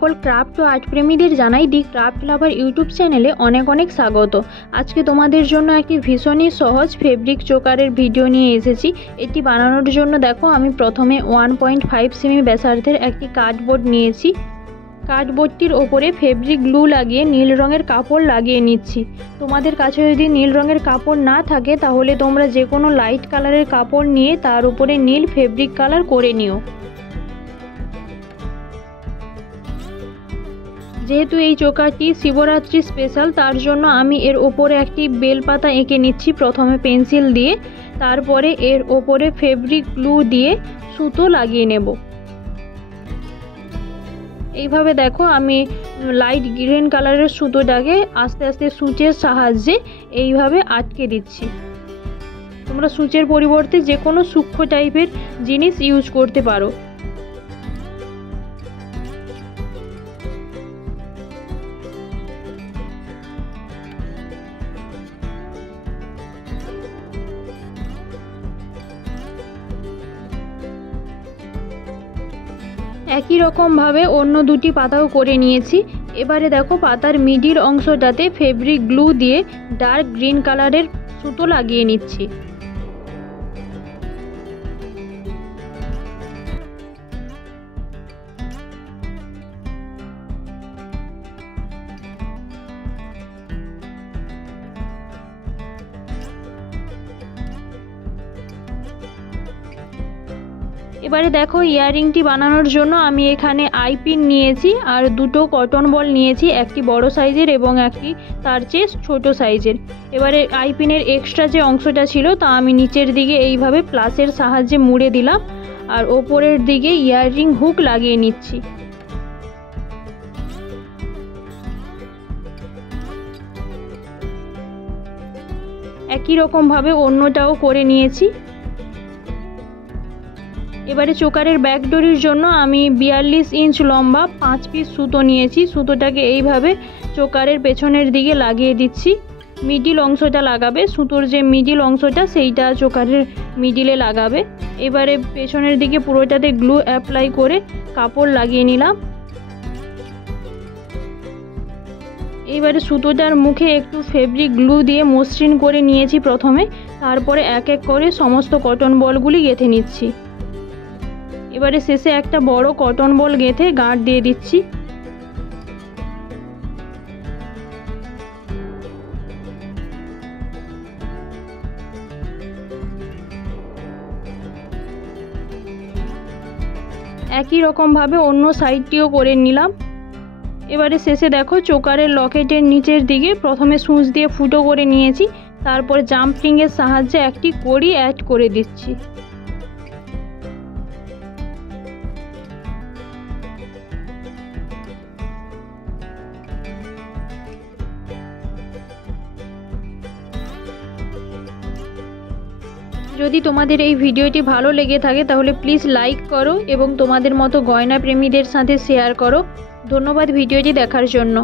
সকল ক্রাফট ও আর্ট প্রেমীদের জানাই দি ক্রাফট লাভার ইউটিউব চ্যানেলে অনেক অনেক স্বাগত। আজকে তোমাদের জন্য একটি ভীষণই সহজ ফেব্রিক চোকারের ভিডিও নিয়ে এসেছি। এটি বানানোর জন্য দেখো আমি প্রথমে 1.5 সেমি ব্যাসার্ধের একটি কার্ডবোর্ড নিয়েছি। কার্ডবোর্ডটির ওপরে ফেব্রিক গ্লু লাগিয়ে নীল রঙের কাপড় লাগিয়ে নিচ্ছি। তোমাদের কাছে যদি নীল রঙের কাপড় না থাকে তাহলে তোমরা যে কোনো লাইট কালারের কাপড় নিয়ে তার উপরে নীল ফেব্রিক কালার করে নিও। যেহেতু এই চোকারটি শিবরাত্রি স্পেশাল, তার জন্য আমি এর ওপরে একটি বেলপাতা এঁকে নিচ্ছি প্রথমে পেন্সিল দিয়ে, তারপরে এর ওপরে ফেব্রিক গ্লু দিয়ে সুতো লাগিয়ে নেব। এইভাবে দেখো আমি লাইট গ্রিন কালারের সুতোটাকে আস্তে আস্তে সূচের সাহায্যে এইভাবে আটকে দিচ্ছি। তোমরা সূচের পরিবর্তে যে কোনো সূক্ষ্ম টাইপের জিনিস ইউজ করতে পারো। একই রকমভাবে অন্য দুটি পাতাও করে নিয়েছি। এবারে দেখো পাতার মিডিল অংশটাতে ফেব্রিক গ্লু দিয়ে ডার্ক গ্রিন কালারের সুতো লাগিয়ে নিচ্ছি। এবারে দেখো ইয়াররিংটি বানানোর জন্য আমি এখানে আইপিন নিয়েছি আর দুটো কটন বল নিয়েছি, একটি বড় সাইজের এবং একটি তার চেয়ে ছোট সাইজের। এবারে আইপিনের এক্সট্রা যে অংশটা ছিল তা আমি নিচের দিকে এইভাবে প্লাসের সাহায্যে মুড়ে দিলাম আর ওপরের দিকে ইয়াররিং হুক লাগিয়ে নিচ্ছি। একই রকমভাবে অন্যটাও করে নিয়েছি। এবারে চোকারের ব্যাকডোরির জন্য আমি 42 ইঞ্চ লম্বা 5 পিস সুতো নিয়েছি। সুতোটাকে এইভাবে চোকারের পেছনের দিকে লাগিয়ে দিচ্ছি। মিডিল অংশটা লাগাবে, সুতোর যে মিডিল অংশটা সেইটা চোকারের মিডিলে লাগাবে। এবারে পেছনের দিকে পুরোটাতে গ্লু অ্যাপ্লাই করে কাপড় লাগিয়ে নিলাম। এইবারে সুতোটার মুখে একটু ফেব্রিক গ্লু দিয়ে মসৃণ করে নিয়েছি প্রথমে, তারপরে এক এক করে সমস্ত কটন বলগুলি গেঁথে নিচ্ছি। এবারে শেষে একটা বড় কটন বল গেঁথে গাঁট দিয়ে দিচ্ছি। একই রকমভাবে অন্য সাইডটিও করে নিলাম। এবারে শেষে দেখো চোকারের লকেটের নিচের দিকে প্রথমে সূচ দিয়ে ফুটো করে নিয়েছি, তারপর জাম্পরিংয়ের সাহায্যে একটি কড়ি অ্যাড করে দিচ্ছি। যদি তোমাদের এই ভিডিওটি ভালো লেগে থাকে তাহলে প্লিজ লাইক করো এবং তোমাদের মতো গয়না প্রেমীদের সাথে শেয়ার করো। ধন্যবাদ ভিডিওটি দেখার জন্য।